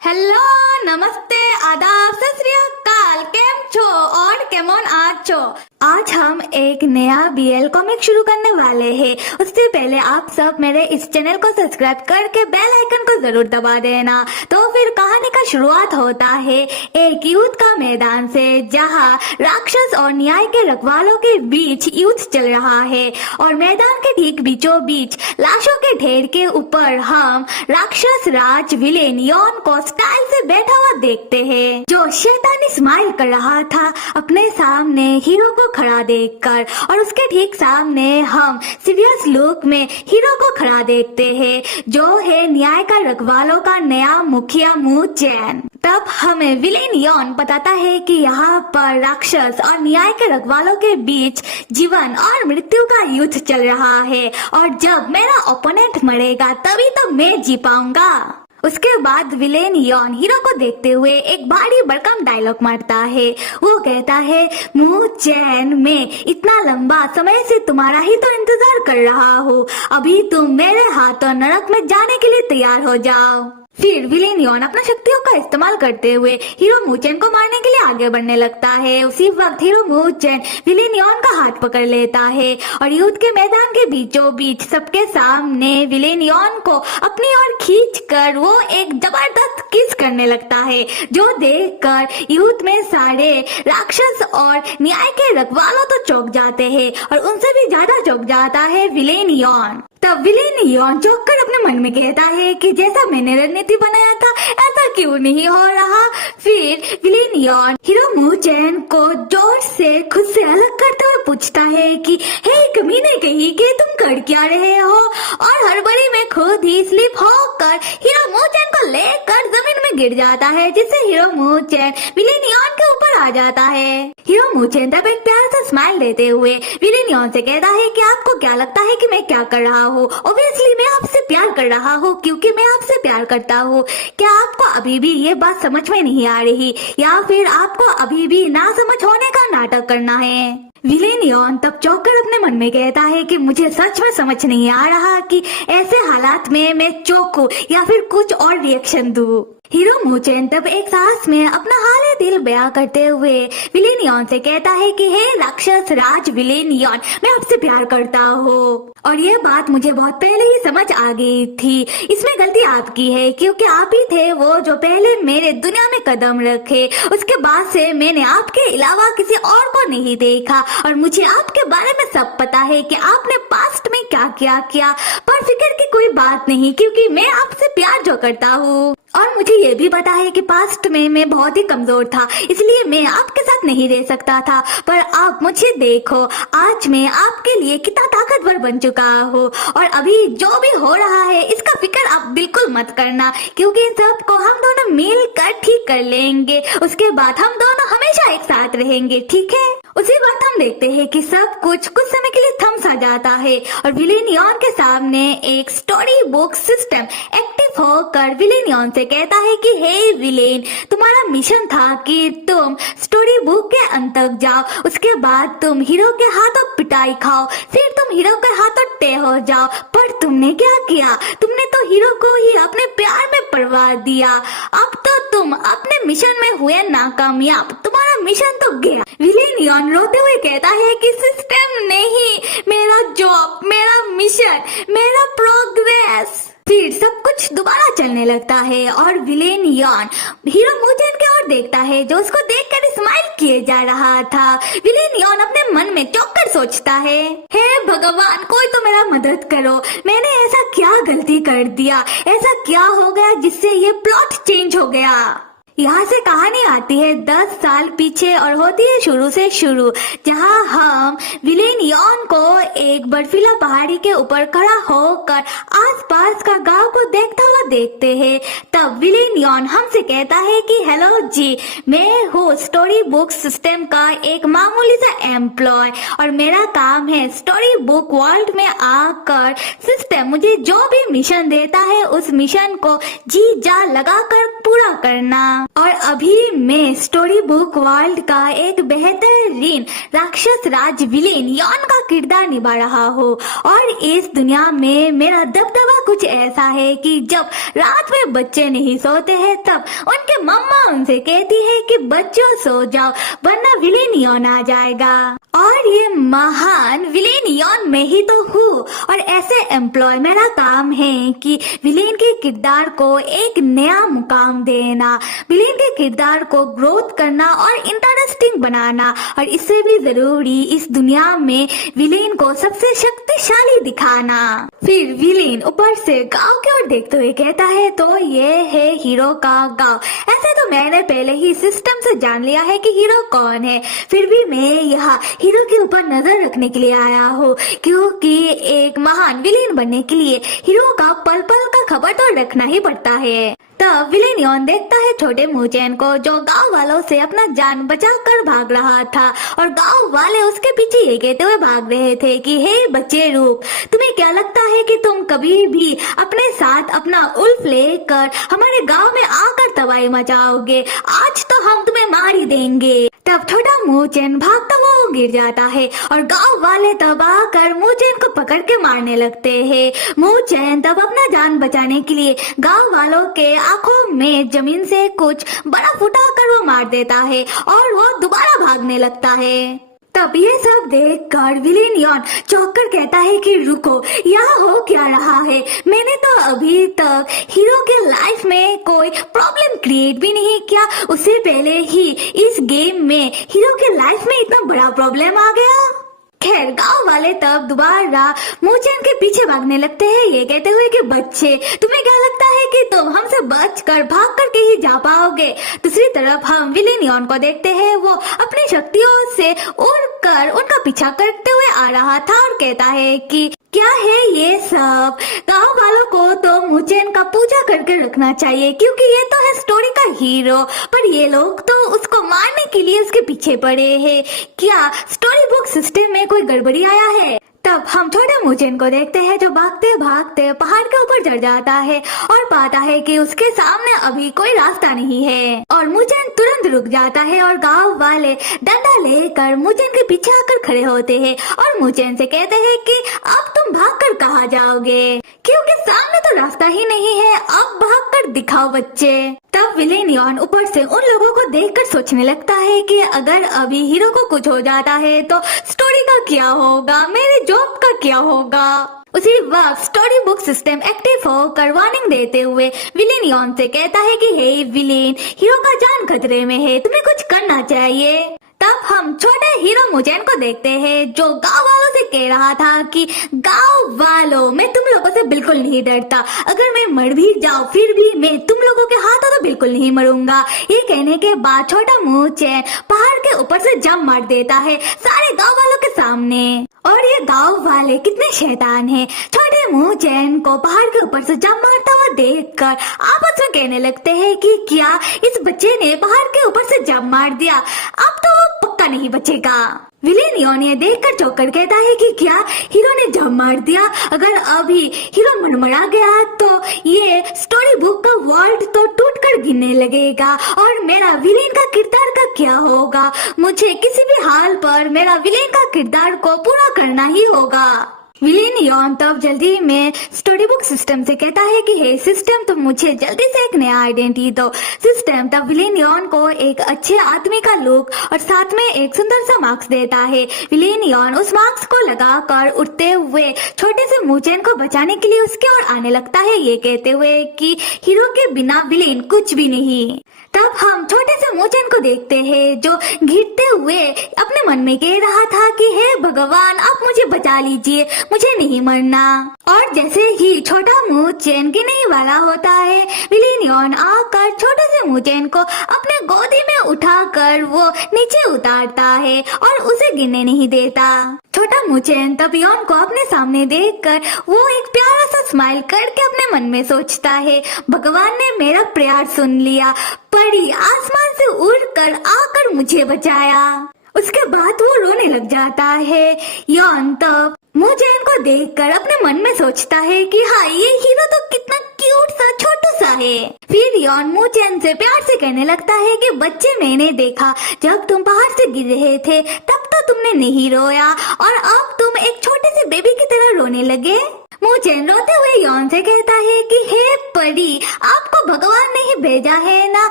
Hello, नमस्ते, आदाब, सत श्री अकाल। केम छो और केमन आज छो। आज हम एक नया बीएल कॉमिक शुरू करने वाले हैं। उससे पहले आप सब मेरे इस चैनल को सब्सक्राइब करके बेल आइकन को जरूर दबा देना। तो फिर कहानी का शुरुआत होता है एक युद्ध का मैदान से, जहां राक्षस और न्याय के रखवालों के बीच युद्ध चल रहा है। और मैदान के ठीक बीचों बीच लाशों के ढेर के ऊपर हम राक्षस राज विलेन यॉन को स्टाइल से बैठा हुआ देखते हैं, जो शैतानी स्माइल कर रहा था अपने सामने हीरो को खड़ा देखकर। और उसके ठीक सामने हम सीरियस लुक में हीरो को खड़ा देखते हैं, जो है न्याय का रखवालों का नया मुखिया मू चैन। तब हमें विलेन यॉन बताता है कि यहाँ पर राक्षस और न्याय के रखवालों के बीच जीवन और मृत्यु का युद्ध चल रहा है, और जब मेरा ओपोनेंट मरेगा तभी तो मैं जी पाऊंगा। उसके बाद विलेन यॉन हीरो को देखते हुए एक भारी भरकम डायलॉग मारता है। वो कहता है, मू चैन, मैं इतना लंबा समय से तुम्हारा ही तो इंतजार कर रहा हूँ। अभी तुम मेरे हाथों नरक में जाने के लिए तैयार हो जाओ। फिर विलेन यॉन अपना शक्तियों का इस्तेमाल करते हुए हीरो मूचेन को मारने के लिए आगे बढ़ने लगता है। उसी वक्त हीरो मूचेन विलेन यॉन का हाथ पकड़ लेता है और युद्ध के मैदान के बीचों बीच सबके सामने विलेन यॉन को अपनी ओर खींचकर वो एक जबरदस्त किस करने लगता है, जो देखकर युद्ध में सारे राक्षस और न्याय के रखवालों तो चौंक जाते हैं, और उनसे भी ज्यादा चौंक जाता है विलेन यॉन। तब विलेन यॉन चौंक कर अपने मन में कहता है कि जैसा मैंने रणनीति बनाया था ऐसा क्यों नहीं हो रहा। फिर विलेन यॉन हीरो मूचेन को जोर से खुद से अलग करते हुए पूछता है कि हे कमीने कहीं के, तुम कर क्या रहे हो। और हड़बड़ी में खुद ही स्लिप होकर हीरो मूचेन को लेकर जमीन में गिर जाता है, जिससे हीरो मूचेन विलेन यॉन के ऊपर आ जाता है। हीरो मूचेन तब एक प्यार से स्माइल देते हुए विलेन यॉन से कहता है कि आपको क्या लगता है कि मैं क्या कर रहा हूँ। ऑब्वियसली मैं आपसे प्यार कर रहा हूँ, क्योंकि मैं आपसे प्यार करता हूँ। क्या आपको अभी भी ये बात समझ में नहीं आ रही, या फिर आपको अभी भी ना समझ होने का नाटक करना है। विलेन यॉन तब चौंककर अपने मन में कहता है कि मुझे सच में समझ नहीं आ रहा कि ऐसे हालात में मैं चौंकूं या फिर कुछ और रिएक्शन दूं। हीरो मूचेन तब एक सांस में अपना हाल दिल बयां करते हुए विलेन यॉन से कहता है कि हे राक्षस राज विलेन यॉन, मैं आपसे प्यार करता हूँ। और ये बात मुझे बहुत पहले ही समझ आ गई थी। इसमें गलती आपकी है, क्योंकि आप ही थे वो जो पहले मेरे दुनिया में कदम रखे। उसके बाद से मैंने आपके अलावा किसी और को नहीं देखा, और मुझे आपके बारे में सब पता है कि आपने पास्ट में क्या क्या किया। पर फिक्र की कोई बात नहीं, क्योंकि मैं आपसे प्यार जो करता हूँ। और मुझे ये भी पता है कि पास्ट में मैं बहुत ही कमजोर था, इसलिए मैं आपके साथ नहीं रह सकता था। पर आप मुझे देखो, आज मैं आपके लिए कितना ताकतवर बन चुका हूँ। और अभी जो भी हो रहा है इसका फिक्र आप बिल्कुल मत करना, क्योंकि सब को हम दोनों मिलकर ठीक कर लेंगे। उसके बाद हम दोनों हमेशा एक साथ रहेंगे, ठीक है। उसी बात हम देखते हैं कि सब कुछ समय के लिए थम सा जाता है, और विलेन यॉन के सामने एक स्टोरी बुक सिस्टम एक्टिव होकर विलेन यॉन से कहता है कि हे विलेन, तुम्हारा मिशन था कि तुम स्टोरी बुक के अंत तक जाओ, उसके बाद तुम हीरो के हाथों पिटाई खाओ, फिर तुम हीरो के हाथों तय हो जाओ। पर तुमने क्या किया, तुमने तो हीरो को ही अपने प्यार में परवा दिया। अब तो तुम अपने मिशन में हुए नाकामयाब, तुम्हारा मिशन तो गया। विलेन यॉन रोते हुए कहता है कि सिस्टम नहीं, मेरा जॉब, मेरा मिशन, मेरा प्रोग्रेस। फिर सब कुछ दोबारा चलने लगता है, और विलेन यॉन हीरो मूचेन की ओर देखता है, जो उसको देखकर स्माइल किए जा रहा था। विलेन यॉन अपने मन में चौंककर सोचता है, हे भगवान, कोई तो मेरा मदद करो। मैंने ऐसा क्या गलती कर दिया, ऐसा क्या हो गया जिससे ये प्लॉट चेंज हो गया। यहाँ से कहानी आती है 10 साल पीछे, और होती है शुरू से शुरू, जहाँ हम विलेन यॉन को एक बर्फीला पहाड़ी के ऊपर खड़ा होकर आसपास का गांव को देखता हुआ देखते हैं। तब विलेन यॉन हमसे कहता है कि हेलो जी, मैं हूँ स्टोरी बुक सिस्टम का एक मामूली सा एम्प्लॉय, और मेरा काम है स्टोरी बुक वर्ल्ड में आकर सिस्टम मुझे जो भी मिशन देता है उस मिशन को जी जा लगाकर पूरा करना। और अभी मैं स्टोरी बुक वर्ल्ड का एक बेहतरीन राक्षस राज विलेन यॉन का किरदार निभा रहा हूँ। और इस दुनिया में मेरा दबदबा कुछ ऐसा है कि जब रात में बच्चे बच्चे नहीं सोते हैं तब उनके मम्मा उनसे कहती है कि बच्चों सो जाओ वरना विलेनियन आ जाएगा। और ये महान विलेनियन में ही तो हूँ और ऐसे एम्प्लॉय मेरा काम है कि विलेन के किरदार को एक नया मुकाम देना, विलेन के किरदार को ग्रोथ करना और इंटरेस्टिंग बनाना, और इससे भी जरूरी इस दुनिया में विलेन को सबसे शक्तिशाली दिखाना। फिर विलेन ऊपर से गांव की ओर देखते हुए कहता है तो ये है हीरो का गांव। ऐसे तो मैंने पहले ही सिस्टम से जान लिया है कि हीरो कौन है, फिर भी मैं यहाँ हीरो के ऊपर नजर रखने के लिए आया हूँ, क्योंकि एक महान विलेन बनने के लिए हीरो का पल पल का खबर तो रखना ही पड़ता है। तब विलेनियन देखता है छोटे मुचेन को जो गांव वालों से अपना जान बचाकर भाग रहा था, और गांव वाले उसके पीछे ये कहते हुए भाग रहे थे कि हे बच्चे रूप, तुम्हें क्या लगता है कि तुम कभी भी अपने साथ अपना उल्फ लेकर हमारे गांव में आकर तबाही मचाओगे? आज तो हम तुम्हें मार ही देंगे। तब छोटा मुचेन भागता हुआ गिर जाता है और गांव वाले तब आकर मुचेन को पकड़ के मारने लगते हैं। मुचेन तब अपना जान बचाने के लिए गांव वालों के आंखों में जमीन से कुछ बर्फ उठाकर वो मार देता है और वो दोबारा भागने लगता है। तब ये सब देखकर विलेनियन चौंक कर कहता है कि रुको, यहाँ हो क्या रहा है? मैंने तो अभी तक हीरो के लाइफ में कोई प्रॉब्लम क्रिएट भी नहीं किया, उससे पहले ही इस गेम में हीरो के लाइफ में इतना बड़ा प्रॉब्लम आ गया। खैर गांव वाले तब दोबारा मुचेन के पीछे भागने लगते हैं, ये कहते हुए कि बच्चे तुम्हें क्या लगता है कि तुम हमसे बचकर भाग करके ही जा पाओगे? दूसरी तरफ हम विलेनियन को देखते हैं, वो अपनी शक्तियों से उड़कर उनका पीछा करते हुए आ रहा था और कहता है कि क्या है ये सब? गांव वालों को तो मुचेन का पूजा करके रखना चाहिए क्योंकि ये तो है स्टोरी का हीरो, पर ये लोग तो उसको मारने के लिए उसके पीछे पड़े हैं। क्या स्टोरी बुक सिस्टम में कोई गड़बड़ी आया है? तब हम छोटे मुचेन को देखते हैं जो भागते भागते पहाड़ के ऊपर चढ़ जाता है और पाता है कि उसके सामने अभी कोई रास्ता नहीं है, और मुचेन तुरंत रुक जाता है और गांव वाले डंडा लेकर मुचेन के पीछे आकर खड़े होते हैं और मुचेन से कहते हैं कि अब तुम भागकर कहाँ जाओगे, क्योंकि सामने तो रास्ता ही नहीं है, अब भागकर दिखाओ बच्चे। तब विलेनियन ऊपर से उन लोगों को देखकर सोचने लगता है कि अगर अभी हीरो को कुछ हो जाता है तो स्टोरी का क्या होगा, मेरे जॉब का क्या होगा। उसी वक्त स्टोरी बुक सिस्टम एक्टिव होकर वार्निंग देते हुए विलेनियन से कहता है कि हे विलेन, हीरो का जान खतरे में है, तुम्हें कुछ करना चाहिए। तब हम छोटे हीरो मुचेन को देखते हैं जो गांव वालों से कह रहा था कि गांव वालों, मैं तुम लोगों से बिल्कुल नहीं डरता, अगर मैं मर भी जाऊं फिर भी मैं तुम लोगों के हाथों तो बिल्कुल नहीं मरूंगा। ये कहने के बाद छोटा मुचेन पहाड़ के ऊपर से जंप मार देता है सारे गांव वालों के सामने, और ये गांव वाले कितने शैतान हैं। छोटे मुचेन को पहाड़ के ऊपर से जंप मारता हुआ देखकर आपस में कहने लगते हैं कि क्या इस बच्चे ने पहाड़ के ऊपर से जंप मार दिया, अब तो पक्का नहीं बचेगा। विलेनियन ये देखकर चौंककर कहता है कि क्या हीरो ने जंप मार दिया? अगर अभी हीरो मरमरा गया तो ये स्टोरी बुक का वर्ल्ड तो टूटकर गिरने लगेगा, और मेरा विलेन का किरदार का क्या होगा? मुझे किसी भी हाल पर मेरा विलेन का किरदार को पूरा करना ही होगा। विलेनियन तब जल्दी में स्टोरी बुक सिस्टम से कहता है कि हे सिस्टम, तुम मुझे जल्दी से एक नया आइडेंटिटी दो। सिस्टम तब विलेनियन को एक अच्छे आदमी का लुक और साथ में एक सुंदर सा मार्क्स देता है। विलेनियन उस मार्क्स को लगाकर उठते हुए छोटे से मुचेन को बचाने के लिए उसके ओर आने लगता है, ये कहते हुए कि हीरो के बिना विलेन कुछ भी नहीं। तब हम छोटे से मुचेन को देखते हैं जो घिरते हुए अपने मन में कह रहा था कि हे भगवान, आप मुझे बचा लीजिए, मुझे नहीं मरना। और जैसे ही छोटा मुचेन गिरने वाला होता है, विलेनियन आकर छोटे से मुचेन को अपने गोदी में उठाकर वो नीचे उतारता है और उसे गिरने नहीं देता। छोटा मुचेन तब यॉन को अपने सामने देखकर वो एक प्यारा सा स्माइल करके अपने मन में सोचता है, भगवान ने मेरा प्यार सुन लिया, परी आसमान से उड़कर आकर मुझे बचाया। उसके बाद वो रोने लग जाता है। यॉन तब मुचेन को देखकर अपने मन में सोचता है कि हाँ, ये हीरो तो कितना क्यूट सा छोटू सा है। फिर यॉन मुचेन से प्यार से कहने लगता है कि बच्चे, मैंने देखा जब तुम पहाड़ से गिर रहे थे तब तो तुमने नहीं रोया, और अब तुम एक छोटे से बेबी की तरह रोने लगे। मुचेन रोते हुए यॉन से कहता है कि हे परी, आपको भगवान ने ही भेजा है ना,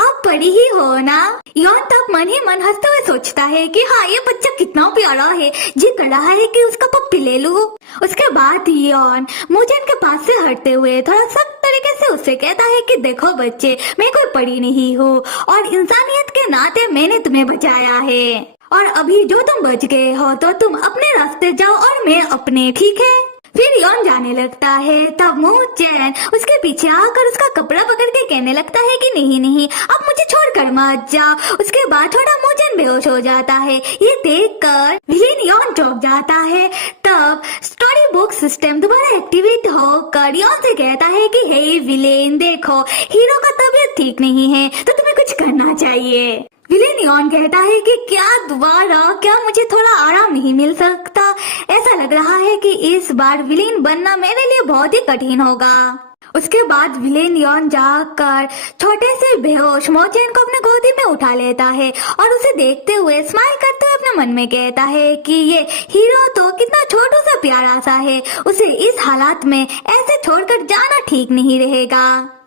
आप परी ही हो ना। यौन तब मन ही मन हंसते हुए सोचता है कि हाँ ये बच्चा कितना प्यारा है, जी कर रहा है कि उसका पप्पी ले लूं। उसके बाद यौन मुझेन के पास से हटते हुए थोड़ा सख्त तरीके से उससे कहता है कि देखो बच्चे, मैं कोई परी नहीं हूँ और इंसानियत के नाते मैंने तुम्हें बचाया है, और अभी जो तुम बच गए हो तो तुम अपने रास्ते जाओ और मैं अपने, ठीक है। फिर यौन जाने लगता है। तब मुझेन उसके पीछे आकर उसका कपड़ा पकड़ के कहने लगता है कि नहीं नहीं, अब मुझे छोड़कर मत जाओ। उसके बाद थोड़ा मुझेन बेहोश हो जाता है। ये देखकर विलेन यौन चौंक जाता है। तब स्टोरी बुक सिस्टम दोबारा एक्टिवेट होकर यौन से कहता है कि हे विलेन, देखो हीरो का तबीयत ठीक नहीं है तो तुम्हें कुछ करना चाहिए। विलेन यौन कहता है कि क्या दोबारा, क्या मुझे थोड़ा आराम नहीं मिल सकता? ऐसा लग रहा है कि इस बार विलेन बनना मेरे लिए बहुत ही कठिन होगा। उसके बाद विलेन यौन जाकर छोटे से बेहोश मोचेन को अपने गोदी में उठा लेता है और उसे देखते हुए स्माइल करते हुए अपने मन में कहता है कि ये हीरो तो कितना छोटा सा प्यारा सा है, उसे इस हालात में ऐसे छोड़कर जाना ठीक नहीं रहेगा।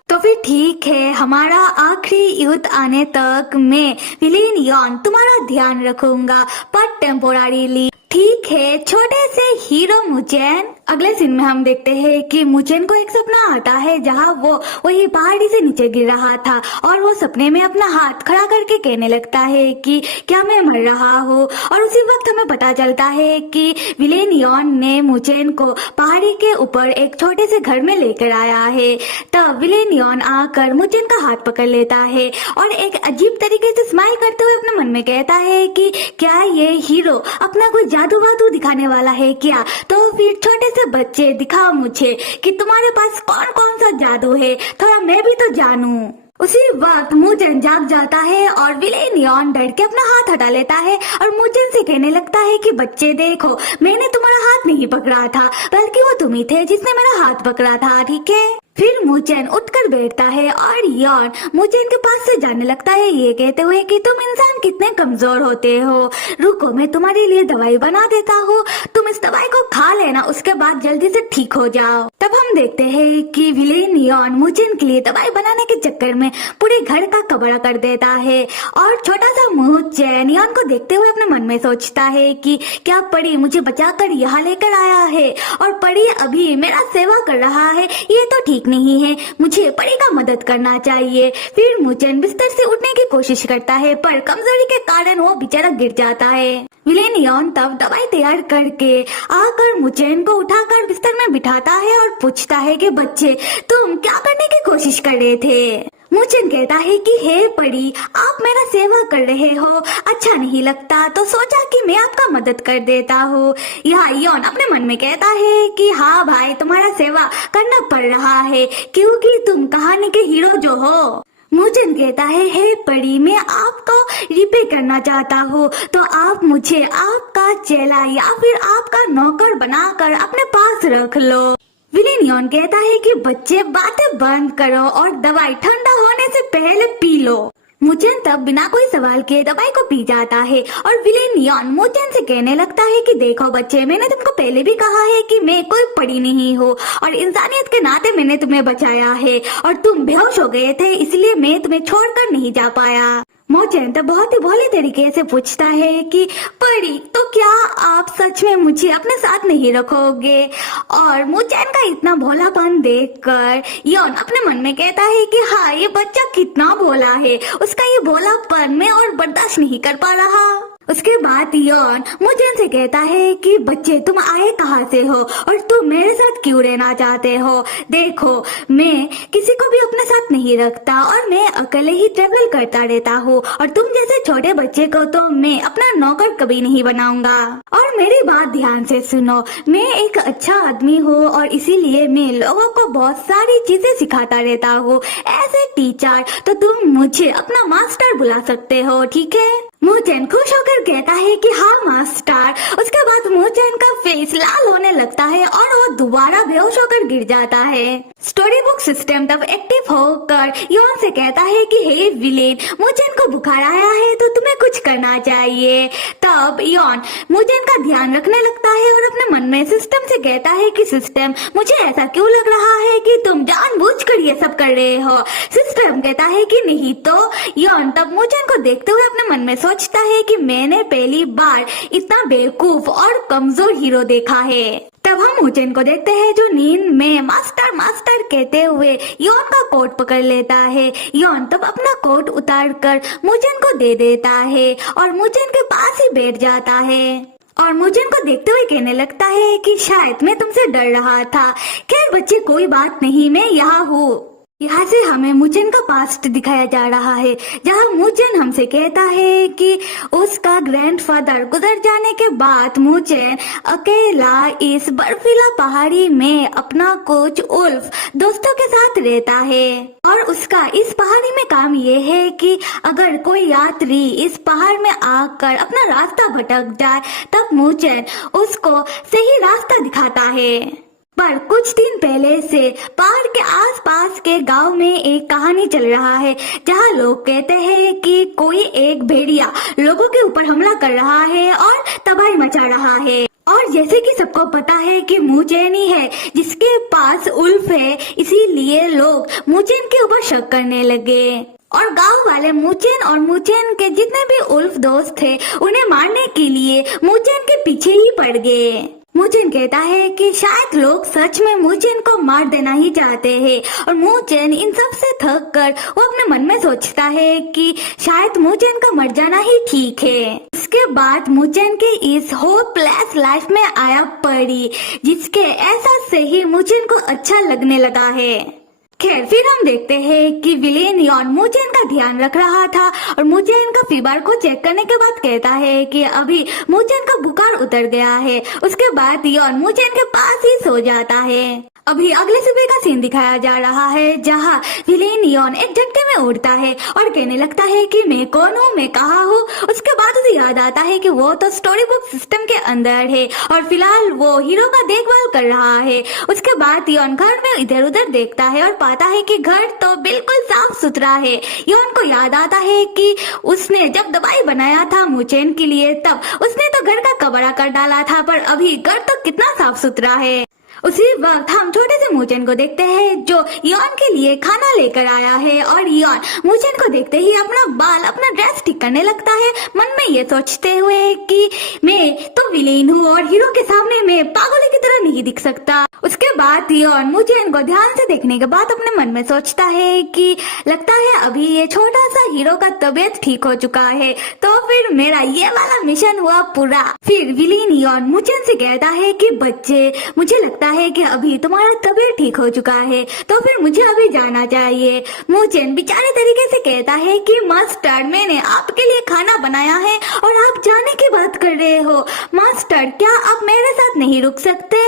तो फिर ठीक है, हमारा आखिरी युद्ध आने तक मैं विलेन यौन तुम्हारा ध्यान रखूंगा, पर टेम्पोरारीली, ठीक है छोटे से हीरो मुझेन। अगले सीन में हम देखते हैं कि मुझेन को एक सपना आता है जहां वो वही पहाड़ी से नीचे गिर रहा था और वो सपने में अपना हाथ खड़ा करके कहने लगता है कि क्या मैं मर रहा हूँ। और उसी वक्त हमें पता चलता है कि विलेन यौन ने मुझेन को पहाड़ी के ऊपर एक छोटे से घर में लेकर आया है। तब विलेन यौन आकर मुझेन का हाथ पकड़ लेता है और एक अजीब तरीके से स्माइल करते हुए अपने मन में कहता है कि क्या ये हीरो अपना कोई जादू वादू दिखाने वाला है क्या? तो फिर छोटे से बच्चे दिखाओ मुझे कि तुम्हारे पास कौन कौन सा जादू है, थोड़ा मैं भी तो जानूं। उसी वक्त मुझेन जाग जाता है और विलेन यौन डर के अपना हाथ हटा लेता है और मुझेन से कहने लगता है कि बच्चे देखो, मैंने तुम्हारा हाथ नहीं पकड़ा था, बल्कि वो तुम ही थे जिसने मेरा हाथ पकड़ा था, ठीक है। फिर मुझेन उठकर बैठता है और यौन मुझेन के पास से जाने लगता है ये कहते हुए कि तुम इंसान कितने कमजोर होते हो, रुको मैं तुम्हारे लिए दवाई बना देता हूँ, तुम इस दवाई को खा लेना, उसके बाद जल्दी से ठीक हो जाओ। तब हम देखते हैं कि विलेन यौन मुझेन के लिए दवाई बनाने के चक्कर में पूरे घर का कमरा कर देता है और छोटा सा मुझेन यौन को देखते हुए अपने मन में सोचता है कि क्या परी मुझे बचाकर यहाँ लेकर आया है और परी अभी मेरा सेवा कर रहा है, ये तो ठीक नहीं है, मुझे परी का मदद करना चाहिए। फिर मुझेन बिस्तर से उठने की कोशिश करता है पर कमजोरी के कारण वो बेचारा गिर जाता है। विलेन यौन तब दवाई तैयार करके आकर मुझेन को उठाकर बिस्तर में बिठाता है और पूछता है कि बच्चे तुम क्या करने की कोशिश कर रहे थे? मुझेन कहता है कि हे परी, आप मेरा सेवा कर रहे हो, अच्छा नहीं लगता तो सोचा कि मैं आपका मदद कर देता हूँ। यहाँ यौन अपने मन में कहता है कि हाँ भाई, तुम्हारा सेवा करना पड़ रहा है क्योंकि तुम कहानी के हीरो जो हो। मुझेन कहता है हे परी, मैं आपको रिपे करना चाहता हूँ तो आप मुझे आपका चेला या फिर आपका नौकर बनाकर अपने पास रख लो। विलेन यौन कहता है कि बच्चे बातें बंद करो और दवाई ठंडा होने से पहले पी लो। मुझेन तब बिना कोई सवाल किए दवाई को पी जाता है और विलेन यौन मुझेन से कहने लगता है कि देखो बच्चे, मैंने तुमको पहले भी कहा है कि मैं कोई परी नहीं हूँ और इंसानियत के नाते मैंने तुम्हें बचाया है और तुम बेहोश हो गए थे इसलिए मैं तुम्हें छोड़कर नहीं जा पाया। मुझेन तो बहुत ही भोले तरीके से पूछता है कि परी, तो क्या आप सच में मुझे अपने साथ नहीं रखोगे? और मुझेन का इतना भोलापन देखकर यौन अपने मन में कहता है कि हाँ, ये बच्चा कितना भोला है, उसका ये भोलापन मैं और बर्दाश्त नहीं कर पा रहा। उसके बाद यौन मुझेन से कहता है कि बच्चे तुम आए कहाँ से हो और तुम मेरे साथ क्यों रहना चाहते हो? देखो, मैं किसी को भी अपने साथ नहीं रखता और मैं अकेले ही ट्रेवल करता रहता हूँ और तुम जैसे छोटे बच्चे को तो मैं अपना नौकर कभी नहीं बनाऊंगा। और मेरी बात ध्यान से सुनो, मैं एक अच्छा आदमी हूँ और इसीलिए मैं लोगों को बहुत सारी चीजें सिखाता रहता हूँ। ऐसे टीचर तो तुम मुझे अपना मास्टर बुला सकते हो, ठीक है? मूचेन खुश होकर कहता है कि हाँ मास्टर। उसके बाद मूचेन का फेस लाल होने लगता है और वो दोबारा बेहोश होकर गिर जाता है। स्टोरी बुक सिस्टम तब एक्टिव होकर योन से कहता है कि हे विलेन, मूचेन को बुखार आया है तो तुम्हें कुछ करना चाहिए। तब योन मूचेन का ध्यान रखने लगता है और अपने मन में सिस्टम से कहता है कि सिस्टम, मुझे ऐसा क्यों लग रहा है कि तुम जानबूझकर ये सब कर रहे हो। सिस्टम कहता है कि नहीं तो। योन तब मूचेन को देखते हुए अपने मन में सोचता है कि मैंने पहली बार इतना बेवकूफ और कमजोर हीरो देखा है। तब हम मूचेन को देखते हैं जो नींद में मास्टर मास्टर कहते हुए योन का कोट पकड़ लेता है। योन तब अपना कोट उतारकर मूचेन को दे देता है और मूचेन के पास ही बैठ जाता है और मूचेन को देखते हुए कहने लगता है कि शायद मैं तुमसे डर रहा था। खैर बच्चे, कोई बात नहीं, मैं यहाँ हूँ। यहाँ से हमें मूचेन का पास्ट दिखाया जा रहा है, जहाँ मूचेन हमसे कहता है कि उसका ग्रैंडफादर गुजर जाने के बाद मूचेन अकेला इस बर्फीला पहाड़ी में अपना कुछ उल्फ दोस्तों के साथ रहता है और उसका इस पहाड़ी में काम ये है कि अगर कोई यात्री इस पहाड़ में आकर अपना रास्ता भटक जाए तब मूचेन उसको सही रास्ता दिखाता है। पर कुछ दिन पहले से पहाड़ के आसपास के गांव में एक कहानी चल रहा है, जहां लोग कहते हैं कि कोई एक भेड़िया लोगों के ऊपर हमला कर रहा है और तबाही मचा रहा है। और जैसे कि सबको पता है कि मूचेन ही है जिसके पास उल्फ है, इसीलिए लोग मूचेन के ऊपर शक करने लगे और गांव वाले मूचेन और मूचेन के जितने भी उल्फ दोस्त थे उन्हें मारने के लिए मूचेन के पीछे ही पड़ गए। मूचेन कहता है कि शायद लोग सच में मूचेन को मार देना ही चाहते हैं और मूचेन इन सब से थक कर वो अपने मन में सोचता है कि शायद मूचेन का मर जाना ही ठीक है। उसके बाद मूचेन के इस होपलेस लाइफ में आया पड़ी, जिसके एहसास से ही मूचेन को अच्छा लगने लगा है। खैर फिर हम देखते हैं कि विलेन योन मूचेन का ध्यान रख रहा था और मूचेन का फीवर को चेक करने के बाद कहता है कि अभी मूचेन का बुखार उतर गया है। उसके बाद योन मूचेन के पास ही सो जाता है। अभी अगले सुबह का सीन दिखाया जा रहा है, जहाँ विलेन योन एक झटके में उठता है और कहने लगता है कि मैं कौन हूँ, मैं कहाँ हूँ। उसके बाद उसे याद आता है कि वो तो स्टोरी बुक सिस्टम के अंदर है और फिलहाल वो हीरो का देखभाल कर रहा है। उसके बाद योन घर में इधर उधर देखता है और पाता है कि घर तो बिल्कुल साफ सुथरा है। योन को याद आता है कि उसने जब दवाई बनाया था मूचेन के लिए तब उसने तो घर का कबाड़ा कर डाला था, पर अभी घर तो कितना साफ सुथरा है। उसी वक्त हम छोटे से मूचेन को देखते हैं जो योन के लिए खाना लेकर आया है और योन मूचेन को देखते ही अपना बाल अपना ड्रेस ठीक करने लगता है, मन में ये सोचते हुए कि मैं तो विलेन हूँ और हीरो के सामने मैं पागलों की तरह नहीं दिख सकता। उसके बाद योन मूचेन को ध्यान से देखने के बाद अपने मन में सोचता है कि लगता है अभी ये छोटा सा हीरो का तबीयत ठीक हो चुका है, तो फिर मेरा ये वाला मिशन हुआ पूरा। फिर विलेन योन मूचेन से कहता है कि बच्चे, मुझे लगता है कि अभी तुम्हारा तबीयत ठीक हो चुका है, तो फिर मुझे अभी जाना चाहिए। मूचेन बेचारे तरीके से कहता है कि मास्टर, मैंने आपके लिए खाना बनाया है और आप जाने की बात कर रहे हो। मास्टर, क्या आप मेरे साथ नहीं रुक सकते?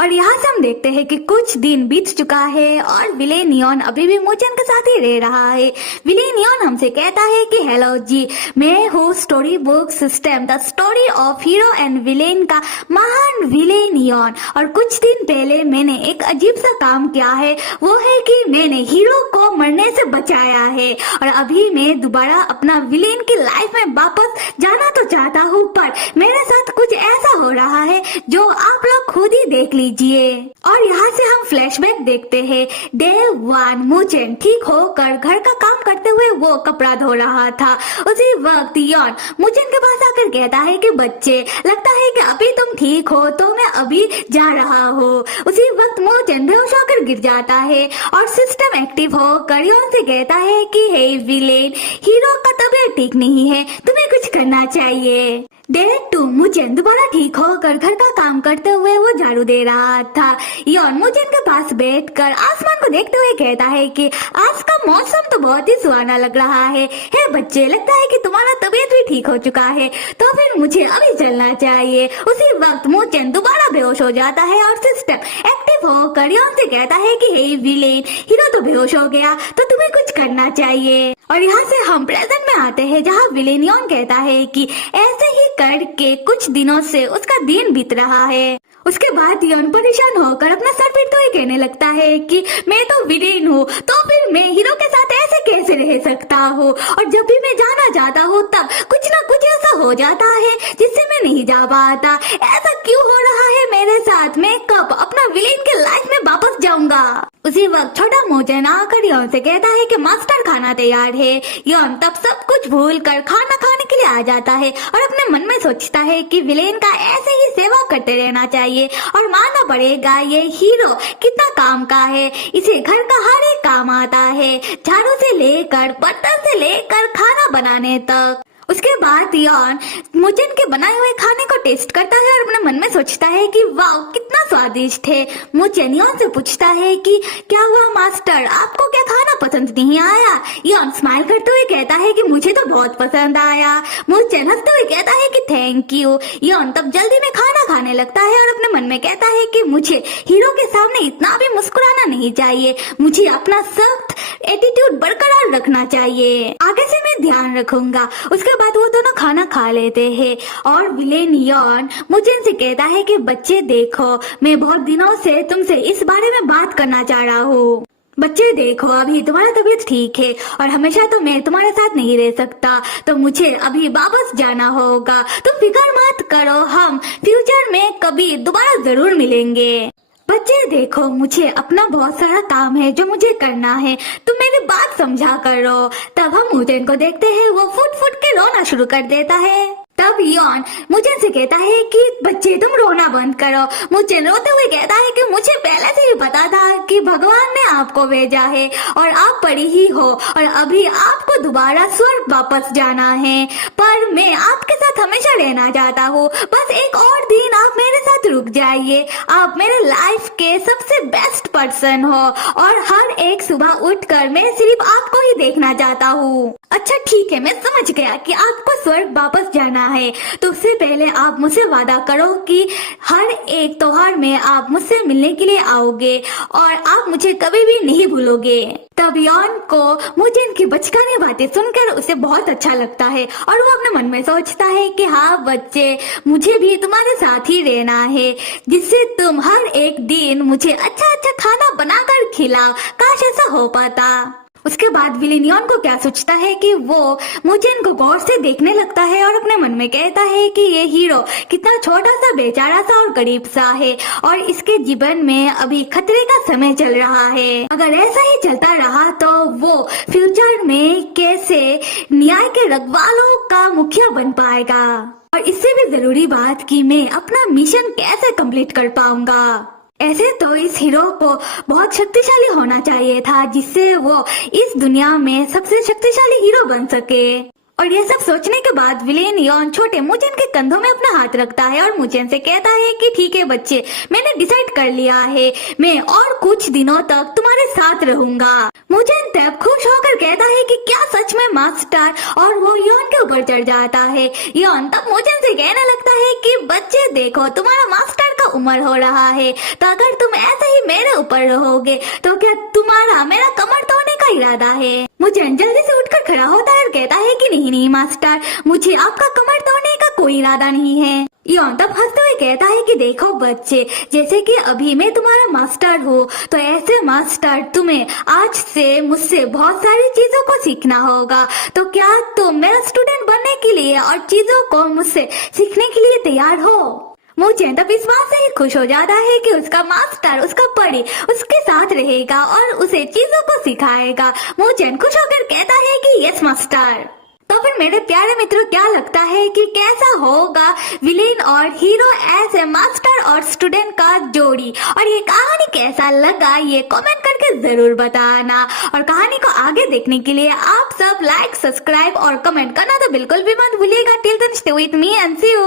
और यहाँ से हम देखते हैं कि कुछ दिन बीत चुका है और विलेन योन अभी भी मूचेन के साथ ही रह रहा है। विलेन योन हमसे कहता है कि हेलो जी, मैं हूँ story book system the story of hero and villain का महान विलेन योन, और कुछ दिन पहले मैंने एक अजीब सा काम किया है, वो है कि मैंने हीरो को मरने से बचाया है और अभी मैं दोबारा अपना विलेन की लाइफ में वापस जाना तो चाहता हूँ, पर मेरे साथ कुछ ऐसा हो रहा है जो आप लोग खुद ही देख लीजिए। और यहाँ से हम फ्लैशबैक देखते हैं। डे 1 मूचेन ठीक होकर घर का काम करते हुए वो कपड़ा धो रहा था। उसी वक्त योन मूचेन के पास आकर कहता है कि बच्चे, लगता है कि अभी तुम ठीक हो तो मैं अभी जा रहा हूँ। उसी वक्त मूचेन बेहोश होकर गिर जाता है और सिस्टम एक्टिव होकर योन से कहता है कि हे विलेन, हीरो का तबीयत ठीक नहीं है, तुम्हें कुछ करना चाहिए। डे 2 मूचेन दोबारा ठीक होकर घर का काम करते हुए वो झाड़ू दे रहा था। योन मूचेन के पास बैठकर आसमान को देखते हुए कहता है कि आज का मौसम तो बहुत ही सुहाना लग रहा है। हे बच्चे, लगता है कि तुम्हारा तबीयत भी ठीक हो चुका है, तो फिर मुझे अभी चलना चाहिए। उसी वक्त मूचेन दोबारा बेहोश हो जाता है और सिस्टम एक्टिव होकर योन से कहता है कि हे विलेन, हीरो तो बेहोश हो गया, तो तुम्हें कुछ करना चाहिए। और यहाँ से हम प्रेजेंट में आते हैं जहाँ विलेन यॉन कहता है कि ऐसे ही करके कुछ दिनों से उसका दिन बीत रहा है। उसके बाद यॉन परेशान होकर अपना सर पीटते हुए कहने लगता है कि मैं तो विलेन हूँ, तो फिर मैं हीरो के साथ ऐसे कैसे रह सकता हूँ, और जब भी मैं जाना चाहता हूँ तब कुछ ना कुछ ऐसा हो जाता है जिससे मैं नहीं जा पाता। ऐसा क्यों हो रहा है मेरे साथ? मैं कब अपना विलेन के लाइफ में वापस जाऊंगा? उसी वक्त छोटा मोचन आकर यॉन से कहता है कि मास्टर खाना तैयार है। यॉन तब सब कुछ भूल कर खाना खाने के लिए आ जाता है और अपने मन में सोचता है कि विलेन का ऐसे ही सेवा करते रहना चाहिए, और मानना पड़ेगा ये हीरो कितना काम का है, इसे घर का हर एक काम आता है, झाड़ू से लेकर बर्तन से लेकर खाना बनाने तक। उसके बाद यॉन मुचन के बनाए हुए खाने को टेस्ट करता है और अपने मन में सोचता है कि वाह कितना स्वादिष्ट है। मुचन यॉन से पूछता है कि क्या हुआ मास्टर, आपको क्या खाना पसंद नहीं आया? यॉन स्माइल करते हुए कहता है कि मुझे तो बहुत पसंद आया। मुचन हंसते हुए कहता है कि थैंक यू। यॉन तब जल्दी में खाना खाने लगता है और अपने मन में कहता है कि मुझे हीरो के सामने इतना भी मुस्कुराना नहीं चाहिए, मुझे अपना सख्त एटीट्यूड बरकरार रखना चाहिए, आगे से मैं ध्यान रखूंगा। उसके बाद वो दोनों खाना खा लेते हैं और विलेन यॉन मुचन से कहता है कि बच्चे देखो, मैं बहुत दिनों से तुमसे इस बारे में बात करना चाह रहा हूँ। बच्चे देखो, अभी तुम्हारा तबीयत ठीक है और हमेशा तो मैं तुम्हारे साथ नहीं रह सकता, तो मुझे अभी वापस जाना होगा। तुम फिक्र मत करो, हम फ्यूचर में कभी दोबारा जरूर मिलेंगे। बच्चे देखो, मुझे अपना बहुत सारा काम है जो मुझे करना है, तुम मेरी बात समझा करो। तब हम मुचन को देखते हैं, वो फुट फुट के रोना शुरू कर देता है। तब यॉन मुचन से कहता है कि बच्चे तुम रोना बंद करो। मुचन रोते हुए कहता है कि मुझे पहले से ही पता था कि भगवान ने आपको भेजा है और आप पड़ी ही हो, और अभी आपको दोबारा स्वर्ग वापस जाना है, पर मैं आपके साथ हमेशा रहना चाहता हूँ। बस एक और दिन आप मेरे साथ रुक जाइए, आप मेरे लाइफ के सबसे बेस्ट पर्सन हो और हर एक सुबह उठकर मैं सिर्फ आपको ही देखना चाहता हूँ। अच्छा ठीक है, मैं समझ गया कि आपको स्वर्ग वापस जाना है, तो उससे पहले आप मुझसे वादा करो कि हर एक त्योहार में आप मुझसे मिलने के लिए आओगे और आप मुझे कभी भी नहीं भूलोगे। तब यॉन को मुचन की बचकानी बातें सुनकर उसे बहुत अच्छा लगता है और वो अपने मन में सोचता है कि हाँ बच्चे, मुझे भी तुम्हारे साथ ही रहना है, जिससे तुम हर एक दिन मुझे अच्छा अच्छा खाना बनाकर खिलाओ। काश ऐसा हो पाता। उसके बाद विलेन यॉन को क्या सोचता है कि वो मुचन को गौर से देखने लगता है और अपने मन में कहता है कि ये हीरो कितना छोटा सा, बेचारा सा और गरीब सा है, और इसके जीवन में अभी खतरे का समय चल रहा है। अगर ऐसा ही चलता रहा तो वो फ्यूचर में कैसे न्याय के रखवालों का मुखिया बन पाएगा, और इससे भी जरूरी बात कि मैं अपना मिशन कैसे कंप्लीट कर पाऊंगा। ऐसे तो इस हीरो को बहुत शक्तिशाली होना चाहिए था, जिससे वो इस दुनिया में सबसे शक्तिशाली हीरो बन सके। और ये सब सोचने के बाद विलेन यॉन छोटे मुचन के कंधों में अपना हाथ रखता है और मुचन से कहता है कि ठीक है बच्चे, मैंने डिसाइड कर लिया है, मैं और कुछ दिनों तक तुम्हारे साथ रहूंगा। मुचन तब खुश होकर कहता है कि क्या सच में मास्टर, और वो यॉन के ऊपर चढ़ जाता है। यॉन तब मुचन से कहने लगता है कि बच्चे देखो, तुम्हारा मास्टर का उम्र हो रहा है, तो अगर तुम ऐसे ही मेरे ऊपर रहोगे तो क्या तुम्हारा मेरा कमर तोड़ने का इरादा है? मुचन जल्दी से उठकर खड़ा होता है और कहता है कि नहीं मास्टर, मुझे आपका कमर तोड़ने का कोई इरादा नहीं है। यॉन तब हंसते हुए कहता है कि देखो बच्चे, जैसे कि अभी मैं तुम्हारा मास्टर हूँ, तो ऐसे मास्टर तुम्हें आज से मुझसे बहुत सारी चीजों को सीखना होगा, तो क्या तुम मेरा स्टूडेंट बनने के लिए और चीजों को मुझसे सीखने के लिए तैयार हो? मुचन तब इस बात से ही खुश हो जाता है कि उसका मास्टर, उसका परी उसके साथ रहेगा और उसे चीजों को सिखाएगा। मुचन खुश होकर कहता है कि यस मास्टर। तो फिर मेरे प्यारे मित्रों, क्या लगता है कि कैसा होगा विलेन और हीरो एज ए मास्टर और स्टूडेंट का जोड़ी, और ये कहानी कैसा लगा ये कमेंट करके जरूर बताना। और कहानी को आगे देखने के लिए आप सब लाइक, सब्सक्राइब और कमेंट करना तो बिल्कुल भी मत भूलिएगा। Till then stay with me and see you.